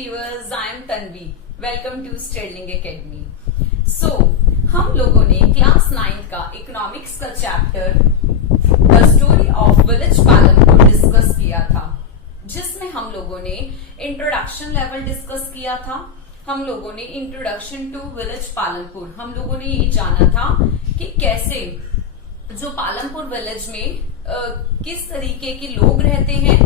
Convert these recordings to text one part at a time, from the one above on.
viewers, I am Tanvi. Welcome to Sterling Academy. So, हम लोगों ने क्लास 9 का इकोनॉमिक्स का chapter the story of village Palanpur discuss किया था, जिसमें हम लोगों ने इंट्रोडक्शन लेवल डिस्कस किया था। हम लोगों ने इंट्रोडक्शन टू विलेज पालनपुर, हम लोगों ने ये जाना था कि कैसे जो पालनपुर विलेज में किस तरीके के लोग रहते हैं।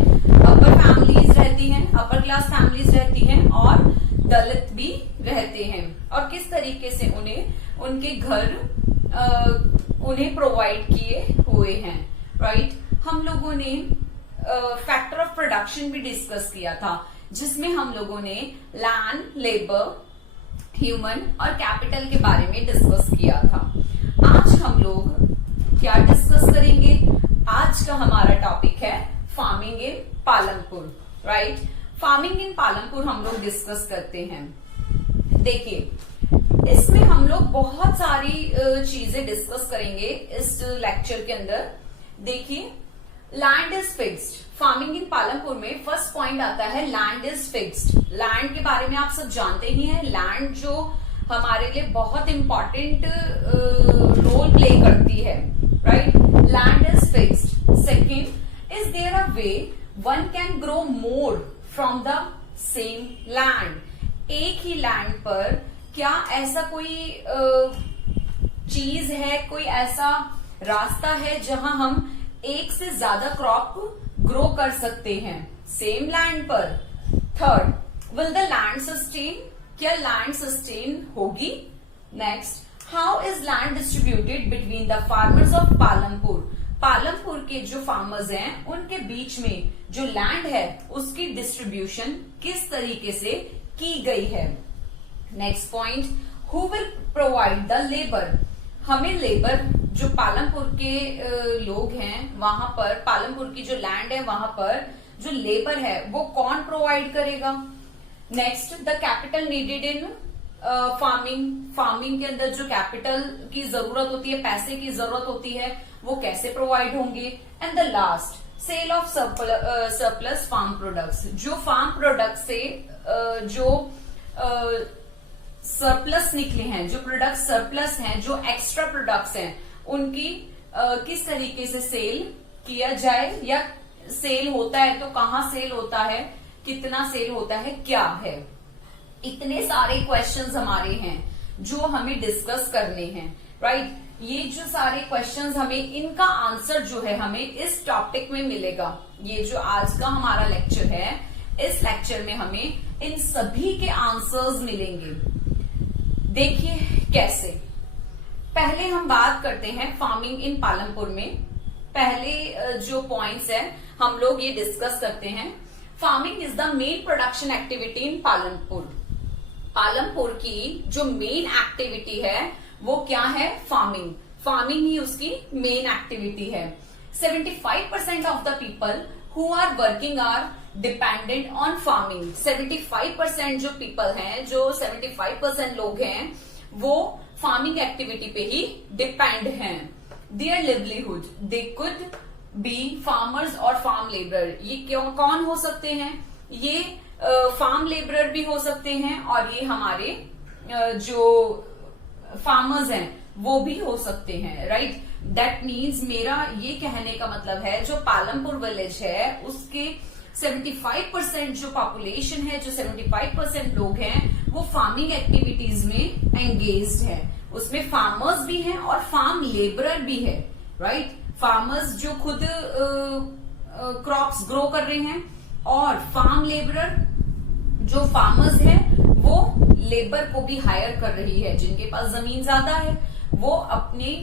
अपर फैमिलीज रहती हैं, अपर क्लास फैमिलीज रहती हैं और दलित भी रहते हैं, और किस तरीके से उन्हें उनके घर उन्हें प्रोवाइड किए हुए हैं। राइट, हम लोगों ने फैक्टर ऑफ प्रोडक्शन भी डिस्कस किया था, जिसमें हम लोगों ने लैंड, लेबर, ह्यूमन और कैपिटल के बारे में डिस्कस किया था। आज हम लोग क्या डिस्कस करेंगे? आज का हमारा टॉपिक है farming in Palanpur. Right, farming in Palanpur हम लोग डिस्कस करते हैं। देखिए, इसमें हम लोग बहुत सारी चीजें डिस्कस करेंगे इस लेक्चर के अंदर। देखिए, land is fixed. Farming in Palanpur में फर्स्ट पॉइंट आता है लैंड इज फिक्स्ड। लैंड के बारे में आप सब जानते ही हैं। लैंड जो हमारे लिए बहुत इंपॉर्टेंट रोल प्ले करती है। Right, land is fixed. Second, is there a way one can grow more from the same land. एक ही लैंड पर क्या ऐसा कोई चीज है, कोई ऐसा रास्ता है जहां हम एक से ज्यादा क्रॉप ग्रो कर सकते हैं सेम लैंड पर? Third, will the land sustain. क्या लैंड सस्टेन होगी? Next, how is land distributed between the farmers of Palanpur. Palanpur के जो फार्मर्स हैं उनके बीच में जो लैंड है उसकी डिस्ट्रीब्यूशन किस तरीके से की गई है। Next point, who will provide the labour. हमें लेबर, जो पालनपुर के लोग हैं वहां पर, पालनपुर की जो लैंड है वहां पर जो लेबर है वो कौन प्रोवाइड करेगा। Next, the capital needed in farming. Farming के अंदर जो कैपिटल की जरूरत होती है, पैसे की जरूरत होती है, वो कैसे प्रोवाइड होंगे। And the last, sale of surplus farm products. जो फार्म प्रोडक्ट से जो सरप्लस निकले हैं, जो प्रोडक्ट सरप्लस हैं, जो एक्स्ट्रा प्रोडक्ट्स हैं, उनकी किस तरीके से सेल किया जाए, या सेल होता है तो कहाँ सेल होता है, कितना सेल होता है, क्या है। इतने सारे क्वेश्चंस हमारे हैं जो हमें डिस्कस करने हैं। राइट, ये जो सारे क्वेश्चंस हमें, इनका आंसर जो है हमें इस टॉपिक में मिलेगा। ये जो आज का हमारा लेक्चर है, इस लेक्चर में हमें इन सभी के आंसर्स मिलेंगे। देखिए कैसे। पहले हम बात करते हैं फार्मिंग इन पालनपुर में। पहले जो पॉइंट्स है हम लोग ये डिस्कस करते हैं। Farming is the main production activity in Palanpur. Palanpur की जो मेन एक्टिविटी है वो क्या है? फार्मिंग। फार्मिंग ही उसकी मेन एक्टिविटी है। 75% of the people who are working are dependent on farming. 75% जो पीपल हैं, जो 75% लोग हैं, वो फार्मिंग एक्टिविटी पे ही डिपेंड हैं। Their livelihood, they could be farmers और फार्म लेबर। ये क्यों, कौन हो सकते हैं? ये फार्म लेबरर भी हो सकते हैं, और ये हमारे जो फार्मर्स हैं वो भी हो सकते हैं। राइट, दैट मीन्स मेरा ये कहने का मतलब है, जो पालनपुर विलेज है उसके 75% जो पॉपुलेशन है, जो 75% लोग हैं, वो फार्मिंग एक्टिविटीज में एंगेज्ड है। उसमें फार्मर्स भी हैं और फार्म लेबरर भी है। राइट, फार्मर्स जो खुद क्रॉप्स ग्रो कर रहे हैं, और फार्म लेबरर जो फार्मर्स हैं वो लेबर को भी हायर कर रही है। जिनके पास जमीन ज्यादा है वो अपने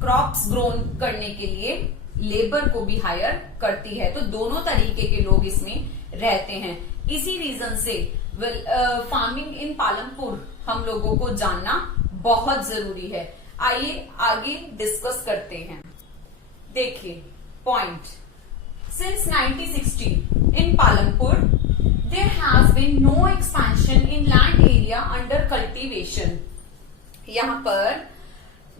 क्रॉप्स ग्रो करने के लिए लेबर को भी हायर करती है। तो दोनों तरीके के लोग इसमें रहते हैं। इसी रीजन से फार्मिंग इन पालनपुर हम लोगों को जानना बहुत जरूरी है। आइए आगे डिस्कस करते हैं। देखिए point, since 1960 in Palampur there has been no expansion in land area under cultivation। यहाँ पर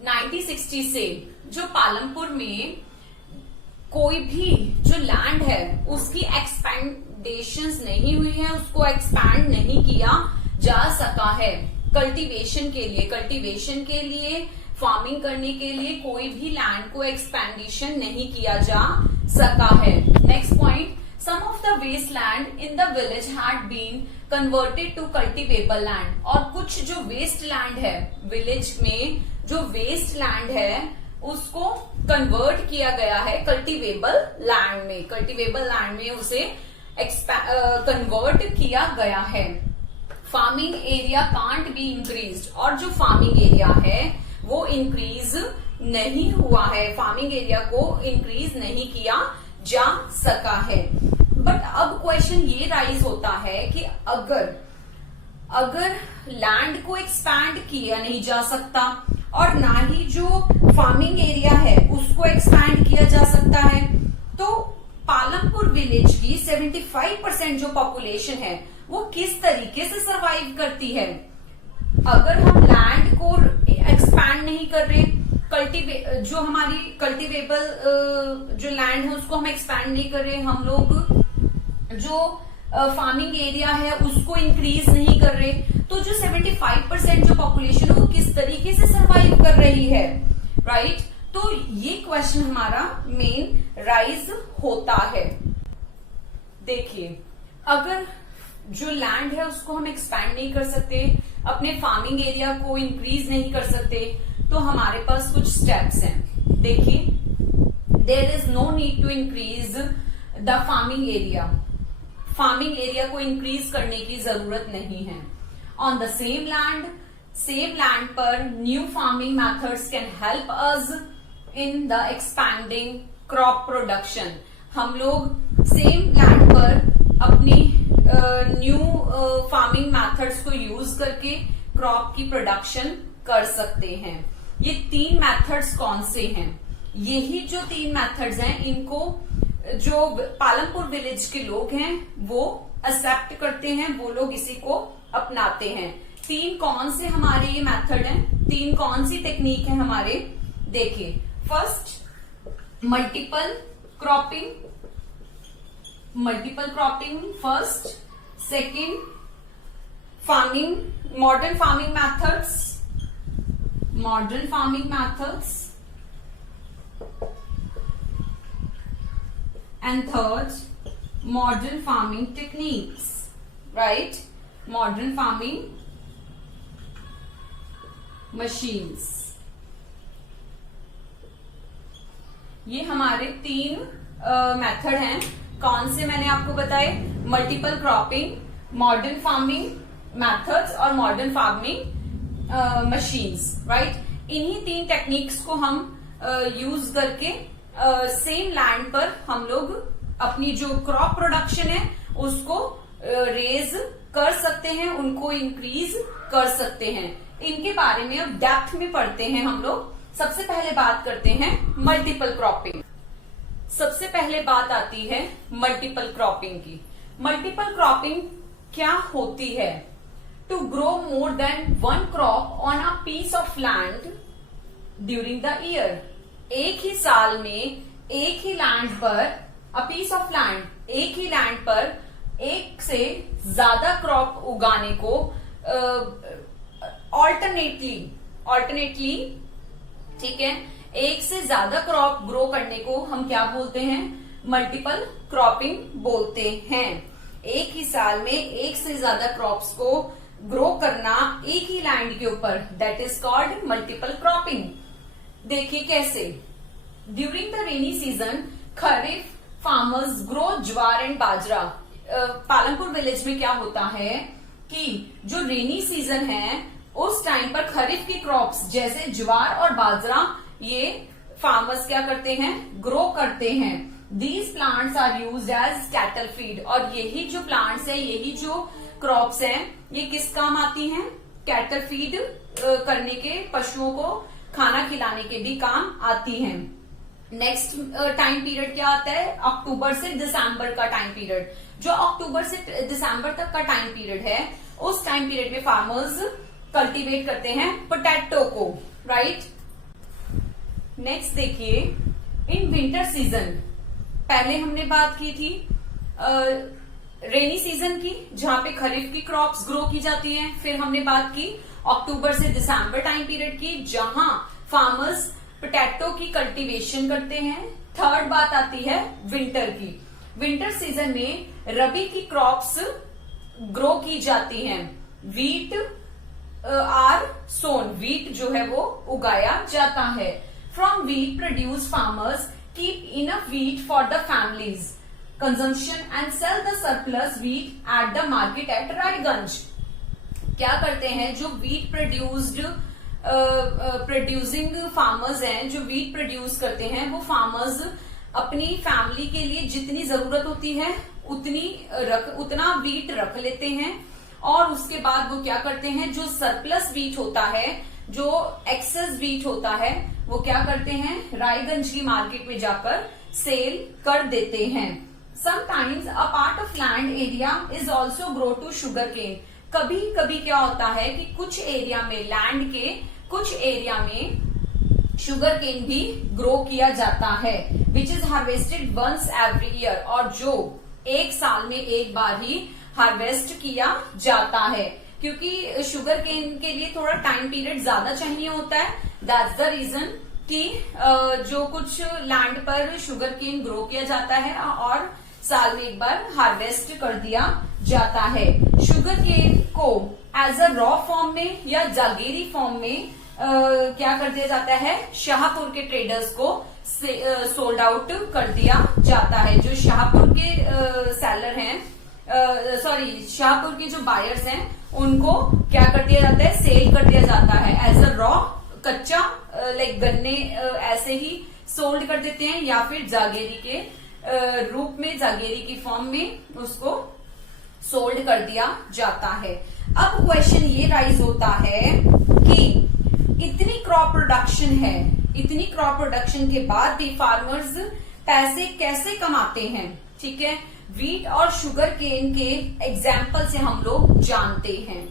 1960 से जो पालमपुर में कोई भी जो लैंड है उसकी कंसोलिडेशंस नहीं हुई है, उसको एक्सपैंड नहीं किया जा सका है। कल्टीवेशन के लिए फार्मिंग करने के लिए कोई भी लैंड को एक्सपेंडिशन नहीं किया जा सका है। Next point, some of the waste land in the village had been converted to cultivable land. और कुछ जो वेस्ट लैंड है, विलेज में जो वेस्ट लैंड है उसको कन्वर्ट किया गया है कल्टीवेबल लैंड में। कल्टीवेबल लैंड में उसे कन्वर्ट किया गया है। Farming area can't be increased, और जो फार्मिंग एरिया है वो इंक्रीज नहीं हुआ है, फार्मिंग एरिया को इंक्रीज नहीं किया जा सका है। बट अब क्वेश्चन ये राइज होता है कि अगर लैंड को एक्सपैंड किया नहीं जा सकता और ना ही जो फार्मिंग एरिया है उसको एक्सपैंड किया जा सकता है, तो पालमपुर विलेज की 75% जो पॉपुलेशन है वो किस तरीके से सरवाइव करती है? अगर हम लैंड को एक्सपैंड नहीं कर रहे, जो हमारी कल्टीवेबल जो लैंड है उसको हम एक्सपैंड नहीं कर रहे, हम लोग जो फार्मिंग एरिया है उसको इंक्रीज नहीं कर रहे, तो जो 75% जो पॉपुलेशन है वो किस तरीके से सरवाइव कर रही है, राइट? तो ये क्वेश्चन हमारा मेन राइज होता है। देखिए, अगर जो लैंड है उसको हम एक्सपैंड नहीं कर सकते, अपने फार्मिंग एरिया को इंक्रीज नहीं कर सकते, तो हमारे पास कुछ स्टेप्स हैं। देखिए, there is no need to increase the farming area. Farming area को इंक्रीज करने की जरूरत नहीं है। ऑन द सेम लैंड पर new farming methods can help us in the expanding crop production. हम लोग सेम लैंड पर अपनी न्यू फार्मिंग मेथड्स को यूज करके क्रॉप की प्रोडक्शन कर सकते हैं। ये 3 मेथड्स कौन से हैं? यही जो 3 मेथड्स हैं, इनको जो पालमपुर विलेज के लोग हैं वो एक्सेप्ट करते हैं, वो लोग इसी को अपनाते हैं। 3 कौन से हमारे ये मेथड हैं, 3 कौन सी टेक्निक है हमारे? देखिए, first multiple cropping first, second farming, modern farming methods, and third modern farming techniques, right? Modern farming machines। ये हमारे 3 मेथड हैं। कौन से मैंने आपको बताए? Multiple cropping, modern farming methods और मॉडर्न फार्मिंग मशीन्स, राइट? इन्हीं 3 टेक्निक्स को हम यूज करके सेम लैंड पर हम लोग अपनी जो क्रॉप प्रोडक्शन है उसको रेज कर सकते हैं, उनको इंक्रीज कर सकते हैं। इनके बारे में अब डेप्थ में पढ़ते हैं हम लोग। सबसे पहले बात करते हैं मल्टीपल क्रॉपिंग। सबसे पहले बात आती है मल्टीपल क्रॉपिंग की। मल्टीपल क्रॉपिंग क्या होती है? To grow more than 1 crop on a piece of land during the year. एक ही साल में एक ही लैंड पर, अ पीस ऑफ लैंड, एक ही लैंड पर एक से ज्यादा क्रॉप उगाने को ऑल्टरनेटली, ठीक है, एक से ज्यादा क्रॉप ग्रो करने को हम क्या बोलते हैं? मल्टीपल क्रॉपिंग बोलते हैं। एक ही साल में एक से ज्यादा क्रॉप्स को ग्रो करना एक ही लैंड के ऊपर, that is called multiple cropping. देखिए कैसे, during the rainy season kharif farmers grow jowar and bajra. Palampur village में क्या होता है कि जो रेनी सीजन है उस टाइम पर खरीफ की क्रॉप्स जैसे ज्वार और बाजरा ये फार्मर्स क्या करते हैं? ग्रो करते हैं। These plants are used as cattle feed. और यही जो प्लांट्स है, यही जो क्रॉप्स हैं, ये किस काम आती हैं? कैटल फीड करने के, पशुओं को खाना खिलाने के भी काम आती हैं। नेक्स्ट टाइम पीरियड क्या आता है? अक्टूबर से दिसंबर का टाइम पीरियड। जो अक्टूबर से दिसंबर तक का टाइम पीरियड है, उस टाइम पीरियड में फार्मर्स कल्टीवेट करते हैं पोटैटो को, राइट? नेक्स्ट देखिए, इन विंटर सीजन, पहले हमने बात की थी रेनी सीजन की, जहां पे खरीफ की क्रॉप्स ग्रो की जाती हैं। फिर हमने बात की अक्टूबर से दिसंबर टाइम पीरियड की, जहां फार्मर्स पोटैटो की कल्टीवेशन करते हैं। थर्ड बात आती है विंटर की। विंटर सीजन में रबी की क्रॉप्स ग्रो की जाती हैं। वीट आर सोन, वीट जो है वो उगाया जाता है। From wheat produce farmers keep enough wheat for the family's consumption and sell the surplus wheat at the market at Raiganj. क्या करते हैं, जो वीट प्रोड्यूसिंग फार्मर्स हैं, जो वीट प्रोड्यूस करते हैं, वो फार्मर्स अपनी फैमिली के लिए जितनी जरूरत होती है उतना वीट रख लेते हैं। और उसके बाद वो क्या करते हैं, जो सरप्लस वीट होता है, जो एक्सेस वीट होता है, वो क्या करते हैं, रायगंज की मार्केट में जाकर सेल कर देते हैं। Sometimes a part of land area is also grow to sugar cane. कभी कभी क्या होता है कि कुछ एरिया में, लैंड के कुछ एरिया में शुगर केन भी ग्रो किया जाता है, which is harvested once every year, और जो एक साल में एक बार ही हार्वेस्ट किया जाता है। क्योंकि शुगर केन के लिए थोड़ा टाइम पीरियड ज्यादा चाहिए होता है। दैट्स द रीजन कि जो कुछ लैंड पर शुगर केन ग्रो किया जाता है और साल में एक बार हार्वेस्ट कर दिया जाता है। शुगर केन को एज अ रॉ फॉर्म में या जागीरी फॉर्म में क्या कर दिया जाता है, शाहपुर के ट्रेडर्स को सोल्ड आउट कर दिया जाता है। जो शाहपुर के सेलर हैं, शाहपुर के जो बायर्स हैं, उनको क्या कर दिया जाता है, सेल कर दिया जाता है एज अ रॉ, कच्चा लाइक गन्ने ऐसे ही सोल्ड कर देते हैं, या फिर जागेरी के रूप में, जागेरी की फॉर्म में उसको सोल्ड कर दिया जाता है। अब क्वेश्चन ये राइज होता है कि इतनी क्रॉप प्रोडक्शन है, इतनी क्रॉप प्रोडक्शन के बाद भी फार्मर्स पैसे कैसे कमाते हैं? ठीक है, वीट और शुगर केन के एग्जाम्पल से हम लोग जानते हैं।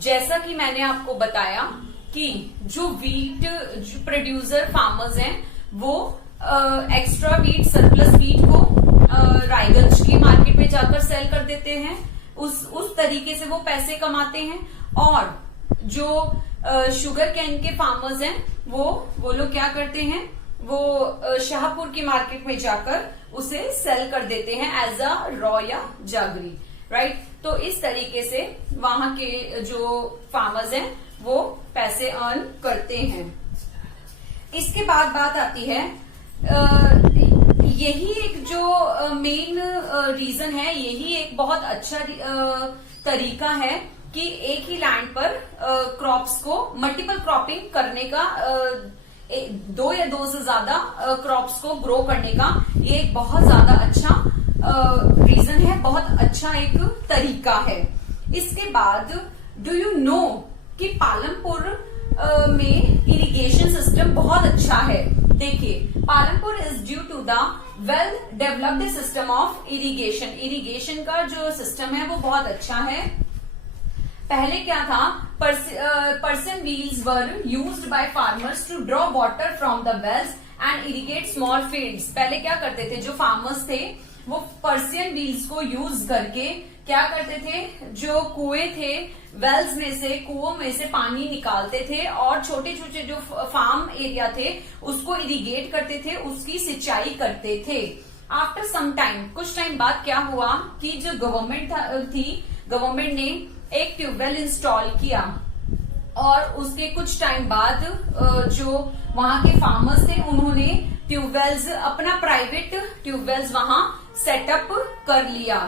जैसा कि मैंने आपको बताया कि जो वीट प्रोड्यूसर फार्मर्स हैं, वो एक्स्ट्रा वीट, सरप्लस वीट को रायगंज की मार्केट में जाकर सेल कर देते हैं। उस तरीके से वो पैसे कमाते हैं। और जो शुगर कैन के फार्मर्स हैं, वो लोग क्या करते हैं, वो शाहपुर की मार्केट में जाकर उसे सेल कर देते हैं एज अ रॉ या जागरी, राइट। तो इस तरीके से वहां के जो फार्मर्स हैं वो पैसे अर्न करते हैं। इसके बाद बात आती है, यही एक जो मेन रीजन है, यही एक बहुत अच्छा तरीका है कि एक ही लैंड पर क्रॉप्स को मल्टीपल क्रॉपिंग करने का, दो या दो से ज्यादा क्रॉप्स को ग्रो करने का, ये एक बहुत ज्यादा अच्छा रीजन है, बहुत अच्छा एक तरीका है। इसके बाद डू यू नो कि पालमपुर में इरिगेशन सिस्टम बहुत अच्छा है। देखिए, Palampur is due to the well developed system of irrigation. Irrigation का जो सिस्टम है वो बहुत अच्छा है। पहले क्या था, Persian wheels were used by farmers to draw water from the wells and irrigate small fields. पहले क्या करते थे, जो फार्मर्स थे वो पर्सियन व्हील्स को यूज करके क्या करते थे, जो कुएं थे, वेल्स में से, कुओं में से पानी निकालते थे और छोटे छोटे जो फार्म एरिया थे उसको इरिगेट करते थे, उसकी सिंचाई करते थे। आफ्टर सम टाइम, कुछ टाइम बाद क्या हुआ कि जो गवर्नमेंट थी, गवर्नमेंट ने एक ट्यूबवेल इंस्टॉल किया और उसके कुछ टाइम बाद जो वहां के फार्मर्स थे उन्होंने ट्यूबवेल्स, अपना प्राइवेट ट्यूबवेल्स वहां सेटअप कर लिया।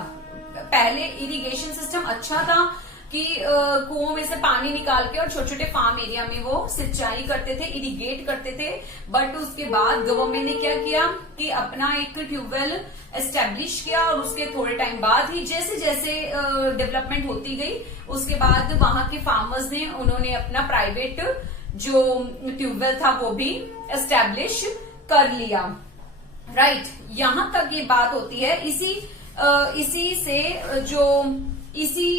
पहले इरिगेशन सिस्टम अच्छा था कि कुओं में से पानी निकाल के और छोटे छोटे फार्म एरिया में वो सिंचाई करते थे, इरिगेट करते थे। बट उसके बाद गवर्नमेंट ने क्या किया कि अपना एक ट्यूबवेल एस्टेब्लिश किया और उसके थोड़े टाइम बाद ही जैसे जैसे डेवलपमेंट होती गई, उसके बाद वहां के फार्मर्स ने, उन्होंने अपना प्राइवेट जो ट्यूबवेल था वो भी एस्टेब्लिश कर लिया, राइट। यहां तक ये बात होती है। इसी से जो इसी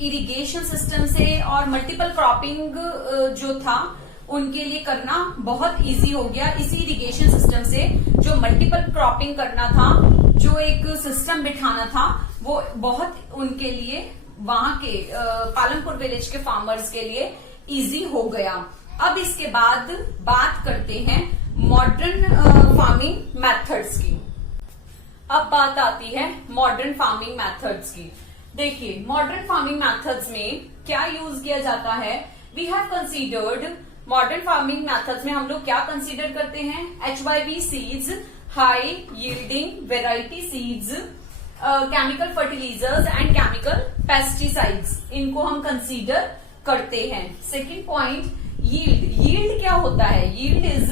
इरिगेशन सिस्टम से और मल्टीपल क्रॉपिंग जो था उनके लिए करना बहुत इजी हो गया। इसी इरिगेशन सिस्टम से जो मल्टीपल क्रॉपिंग करना था, जो एक सिस्टम बिठाना था वो बहुत उनके लिए, वहां के पालमपुर विलेज के फार्मर्स के लिए इजी हो गया। अब इसके बाद बात करते हैं मॉडर्न फार्मिंग मेथड्स की। अब बात आती है मॉडर्न फार्मिंग मेथड्स की। देखिए मॉडर्न फार्मिंग मेथड्स में क्या यूज किया जाता है। We have considered modern farming methods में हम लोग क्या कंसीडर करते हैं, HYV seeds, high yielding variety seeds, chemical fertilisers and chemical pesticides, इनको हम कंसीडर करते हैं। Second point yield. यील्ड क्या होता है, yield is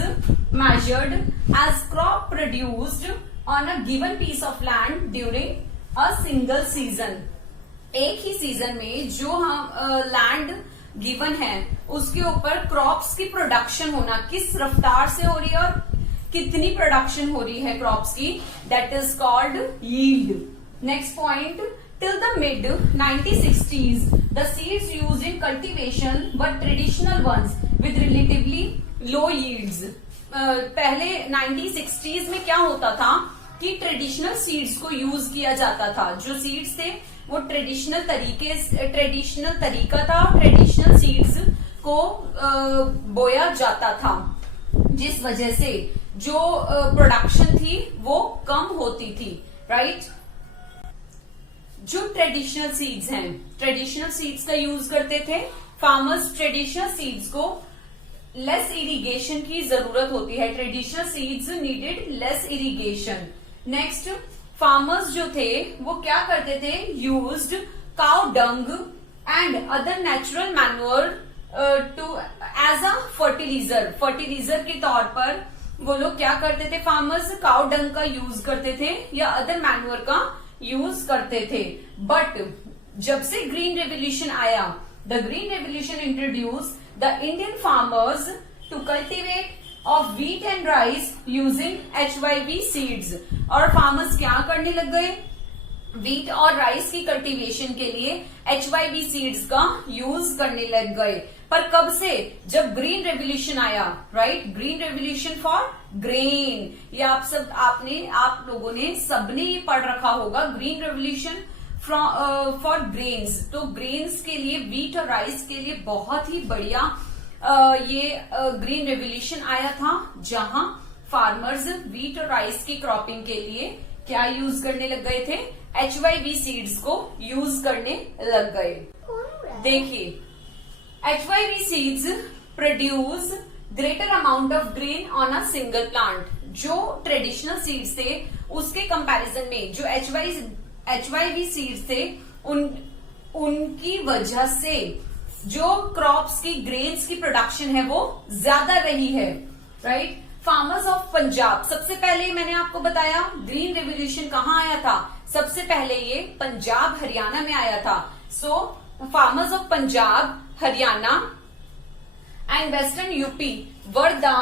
measured as crop produced on a given piece of land during a single season. एक ही season में जो हम लैंड गिवन है उसके ऊपर क्रॉप्स की प्रोडक्शन होना, किस रफ्तार से हो रही है और कितनी प्रोडक्शन हो रही है क्रॉप्स की, that is called yield. Next point, till the mid 1960s the seeds used in cultivation were traditional ones with relatively low yields. पहले 1960s में क्या होता था कि ट्रेडिशनल सीड्स को यूज किया जाता था। जो सीड्स थे वो ट्रेडिशनल तरीका था, ट्रेडिशनल सीड्स को बोया जाता था, जिस वजह से जो प्रोडक्शन थी वो कम होती थी, राइट। जो ट्रेडिशनल सीड्स हैं, ट्रेडिशनल सीड्स का यूज करते थे फार्मर्स। ट्रेडिशनल सीड्स को लेस इरिगेशन की जरूरत होती है, traditional seeds needed less irrigation. Next, farmers जो थे वो क्या करते थे, used cow dung and other natural manure to as a fertiliser. Fertiliser के तौर पर वो लोग क्या करते थे, फार्मर्स काउ डंग का यूज करते थे या अदर मैन्योर का यूज करते थे। बट जब से ग्रीन रेवोल्यूशन आया, the green revolution introduce the Indian farmers to cultivate of wheat and rice using HYV seeds. और फार्मर्स क्या करने लग गए, व्हीट और राइस की कल्टीवेशन के लिए HYV सीड्स का यूज करने लग गए। पर कब से, जब ग्रीन रेवोल्यूशन आया, right, green revolution for grain. ये आप लोगों ने सबने ये पढ़ रखा होगा, ग्रीन रेवोल्यूशन फॉर ग्रेन्स। तो ग्रेन्स के लिए, व्हीट और राइस के लिए बहुत ही बढ़िया ये ग्रीन रेवोल्यूशन आया था, जहां फार्मर्स व्हीट और राइस की क्रॉपिंग के लिए क्या यूज करने लग गए थे, HYV सीड्स को यूज करने लग गए। देखिए HYV seeds produce greater amount of grain on a single plant. जो ट्रेडिशनल सीड्स थे उसके कंपैरिजन में जो HYV सीड्स थे उनकी वजह से जो क्रॉप्स की, ग्रेन्स की प्रोडक्शन है वो ज्यादा रही है, राइट। फार्मर्स ऑफ पंजाब, सबसे पहले मैंने आपको बताया ग्रीन रेवोल्यूशन कहाँ आया था, सबसे पहले ये पंजाब हरियाणा में आया था। So farmers of Punjab, Haryana and western UP were the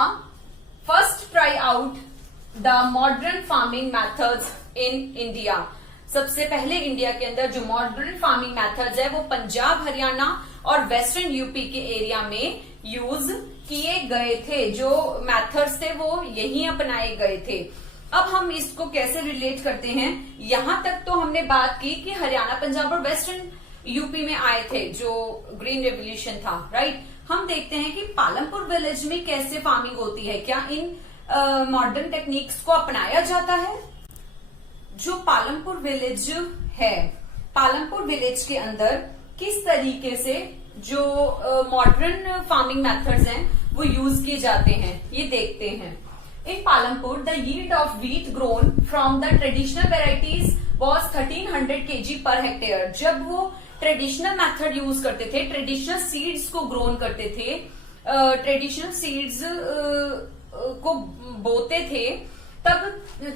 first try out the modern farming methods in India. सबसे पहले इंडिया के अंदर जो मॉडर्न फार्मिंग मेथड्स है वो पंजाब, हरियाणा और वेस्टर्न यूपी के एरिया में यूज किए गए थे। जो मेथड्स थे वो यहीं अपनाए गए थे। अब हम इसको कैसे रिलेट करते हैं, यहां तक तो हमने बात की कि हरियाणा, पंजाब और वेस्टर्न यूपी में आए थे जो ग्रीन रेवोल्यूशन था, राइट। हम देखते हैं कि पालमपुर विलेज में कैसे फार्मिंग होती है, क्या इन मॉडर्न टेक्निक्स को अपनाया जाता है। जो पालमपुर विलेज है, पालमपुर विलेज के अंदर किस तरीके से जो मॉडर्न फार्मिंग मेथड्स हैं वो यूज किए जाते हैं, ये देखते हैं। In Palampur the yield of wheat grown from the traditional varieties was 1300 kg per hectare. जब वो ट्रेडिशनल मेथड यूज करते थे, ट्रेडिशनल सीड्स को ग्रोन करते थे, ट्रेडिशनल सीड्स को बोते थे, तब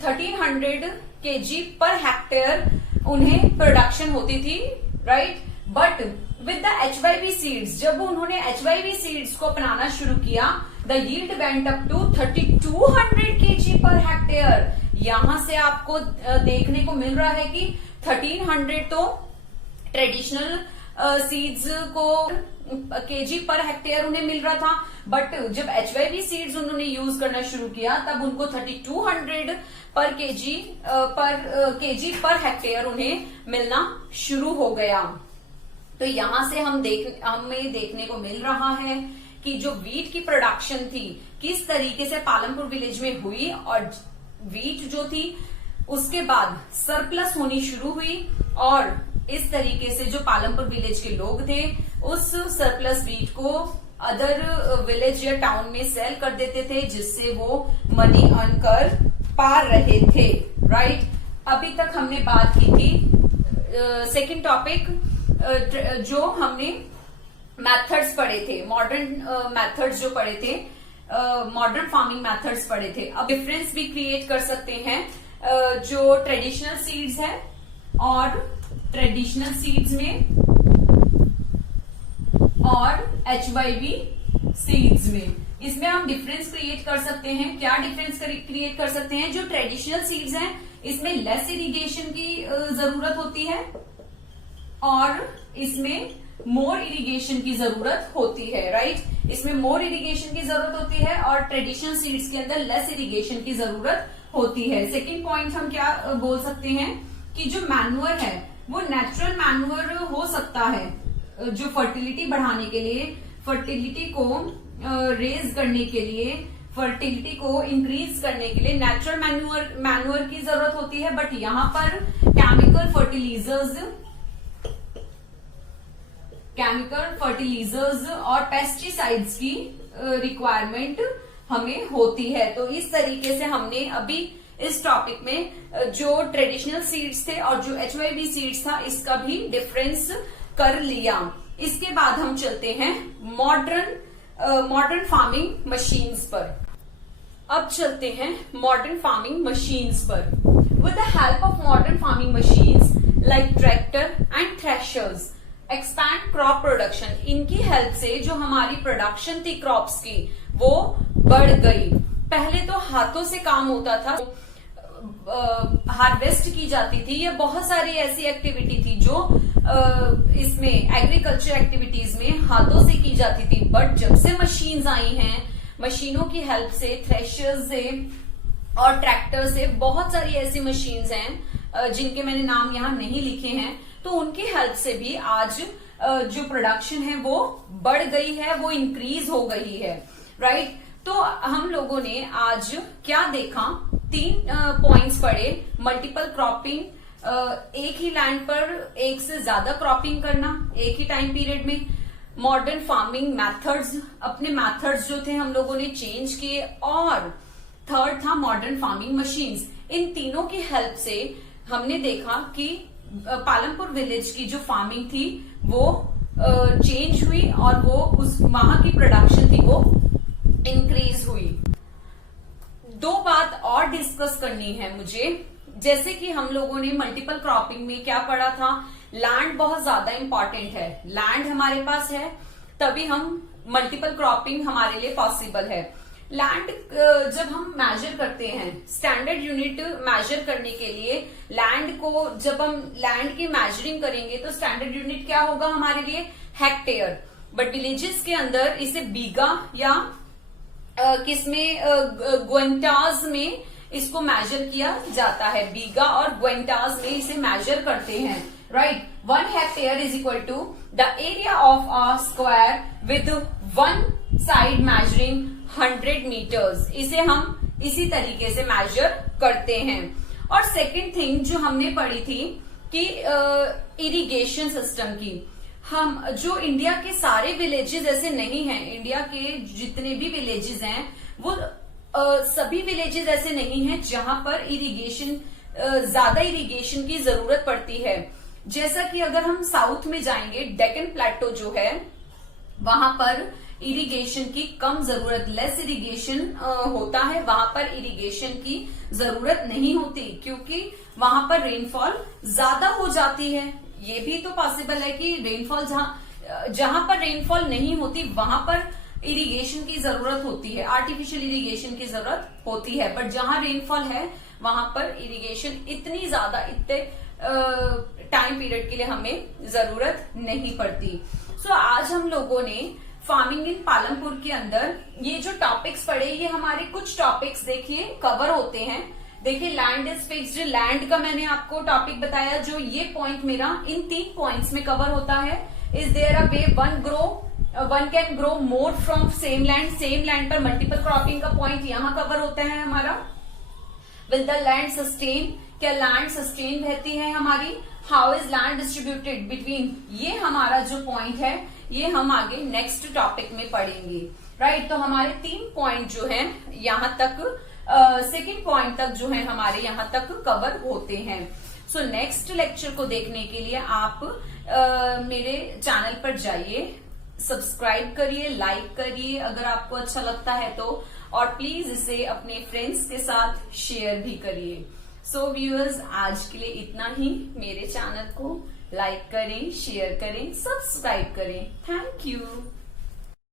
1300 kg पर हेक्टेयर उन्हें प्रोडक्शन होती थी, right. But with the HYV seeds, जब उन्होंने HYV सीड्स को अपनाना शुरू किया, the yield went up to 3200 kg per hectare. यहां से आपको देखने को मिल रहा है कि 1300 तो ट्रेडिशनल सीड्स को केजी पर हेक्टेयर उन्हें मिल रहा था, बट जब HYV सीड्स उन्होंने यूज करना शुरू किया तब उनको 3200 पर केजी पर हेक्टेयर उन्हें मिलना शुरू हो गया। तो यहां से हमें देखने को मिल रहा है कि जो वीट की प्रोडक्शन थी किस तरीके से पालमपुर विलेज में हुई, और वीट जो थी उसके बाद सरप्लस होनी शुरू हुई, और इस तरीके से जो पालमपुर विलेज के लोग थे उस सरप्लस वीट को अदर विलेज या टाउन में सेल कर देते थे, जिससे वो मनी अर्न कर पा रहे थे। राइट, अभी तक हमने बात की थी सेकंड टॉपिक जो हमने मेथड्स पढ़े थे, मॉडर्न मेथड्स जो पढ़े थे, मॉडर्न फार्मिंग मेथड्स पढ़े थे। अब डिफरेंस भी क्रिएट कर सकते हैं जो ट्रेडिशनल सीड्स है और ट्रेडिशनल सीड्स में और HYV सीड्स में, इसमें हम डिफरेंस क्रिएट कर सकते हैं। क्या डिफरेंस क्रिएट कर सकते हैं? जो ट्रेडिशनल सीड्स हैं इसमें लेस इरिगेशन की जरूरत होती है और इसमें मोर इरिगेशन की जरूरत होती है। राइट, इसमें मोर इरिगेशन की जरूरत होती है और ट्रेडिशनल सीड्स के अंदर लेस इरिगेशन की जरूरत होती है। सेकेंड पॉइंट हम क्या बोल सकते हैं कि जो मैन्युअर है वो नेचुरल मैन्युअर हो सकता है, जो फर्टिलिटी बढ़ाने के लिए, फर्टिलिटी को रेज करने के लिए, फर्टिलिटी को इंक्रीज करने के लिए नेचुरल मैन्युअर की जरूरत होती है, बट यहाँ पर केमिकल फर्टिलाइजर्स और पेस्टिसाइड्स की रिक्वायरमेंट हमें होती है। तो इस तरीके से हमने अभी इस टॉपिक में जो ट्रेडिशनल सीड्स थे और जो HYV सीड्स था इसका भी डिफरेंस कर लिया। इसके बाद हम चलते हैं मॉडर्न फार्मिंग मशीन्स पर। अब चलते हैं मॉडर्न फार्मिंग मशीन्स पर। With the help of modern farming machines like tractor and threshers expand crop production, इनकी हेल्प से जो हमारी प्रोडक्शन थी क्रॉप्स की वो बढ़ गई। पहले तो हाथों से काम होता था, हार्वेस्ट की जाती थी, या बहुत सारी ऐसी एक्टिविटी थी जो इसमें एग्रीकल्चर एक्टिविटीज में हाथों से की जाती थी। बट जब से मशीन्स आई हैं, मशीनों की हेल्प से, थ्रेशर्स से और ट्रैक्टर से, बहुत सारी ऐसी मशीन्स हैं जिनके मैंने नाम यहाँ नहीं लिखे हैं, तो उनकी हेल्प से भी आज जो प्रोडक्शन है वो बढ़ गई है, वो इंक्रीज हो गई है। राइट, तो हम लोगों ने आज क्या देखा? 3 पॉइंट्स पढ़े। मल्टीपल क्रॉपिंग, एक ही लैंड पर एक से ज्यादा क्रॉपिंग करना एक ही टाइम पीरियड में। मॉडर्न फार्मिंग मेथड्स, अपने मेथड्स जो थे हम लोगों ने चेंज किए। और थर्ड था मॉडर्न फार्मिंग मशीन्स। इन तीनों की हेल्प से हमने देखा कि पालमपुर विलेज की जो फार्मिंग थी वो चेंज हुई और वो वहां की प्रोडक्शन थी वो इंक्रीज हुई। 2 बात और डिस्कस करनी है मुझे। जैसे कि हम लोगों ने मल्टीपल क्रॉपिंग में क्या पढ़ा था, लैंड बहुत ज्यादा इंपॉर्टेंट है। लैंड हमारे पास है तभी हम मल्टीपल क्रॉपिंग हमारे लिए पॉसिबल है। लैंड जब हम मेजर करते हैं, स्टैंडर्ड यूनिट मेजर करने के लिए लैंड को, जब हम लैंड की मेजरिंग करेंगे तो स्टैंडर्ड यूनिट क्या होगा हमारे लिए? हेक्टेयर। बट विलेजेस के अंदर इसे बीघा या किसमें, ग्वेंटाज में इसको मेजर किया जाता है। बीघा और ग्वेंटाज में इसे मेजर करते हैं। Right, 1 hectare is equal to the area of a square with 1 side measuring 100 metres. इसे हम इसी तरीके से मेजर करते हैं। और सेकंड थिंग जो हमने पढ़ी थी कि इरिगेशन सिस्टम की, हम जो इंडिया के सारे विलेजेस ऐसे नहीं हैं, इंडिया के जितने भी विलेजेस हैं वो सभी विलेजेस ऐसे नहीं हैं जहां पर इरिगेशन, ज्यादा इरिगेशन की जरूरत पड़ती है। जैसा कि अगर हम साउथ में जाएंगे, डेक्कन प्लेटो जो है वहां पर इरिगेशन की कम जरूरत, लेस इरिगेशन होता है, वहां पर इरिगेशन की जरूरत नहीं होती क्योंकि वहां पर रेनफॉल ज्यादा हो जाती है। ये भी तो पॉसिबल है कि रेनफॉल जहां पर रेनफॉल नहीं होती वहां पर इरिगेशन की जरूरत होती है, आर्टिफिशियल इरिगेशन की जरूरत होती है। बट जहां रेनफॉल है वहां पर इरिगेशन इतनी ज्यादा, इतने टाइम पीरियड के लिए हमें जरूरत नहीं पड़ती। सो आज हम लोगों ने फार्मिंग इन पालमपुर के अंदर ये जो टॉपिक्स पढ़े, ये हमारे कुछ टॉपिक्स देखिए कवर होते हैं। देखिए लैंड इज फिक्स्ड, लैंड का मैंने आपको टॉपिक बताया, जो ये पॉइंट मेरा इन 3 पॉइंट्स में कवर होता है। Is there a way one can grow more from same land पर मल्टीपल क्रॉपिंग का पॉइंट यहाँ कवर होता है हमारा। विल द लैंड सस्टेन, क्या लैंड सस्टेन रहती है हमारी। How is land distributed between, ये हमारा जो पॉइंट है ये हम आगे नेक्स्ट टॉपिक में पढ़ेंगे, राइट। तो हमारे 3 पॉइंट जो है यहाँ तक, सेकेंड पॉइंट तक जो है हमारे यहाँ तक कवर होते हैं। सो नेक्स्ट लेक्चर को देखने के लिए आप मेरे चैनल पर जाइए, सब्सक्राइब करिए, लाइक करिए अगर आपको अच्छा लगता है तो, और प्लीज इसे अपने फ्रेंड्स के साथ शेयर भी करिए। सो व्यूअर्स, आज के लिए इतना ही। मेरे चैनल को लाइक करें, शेयर करें, सब्सक्राइब करें। Thank you.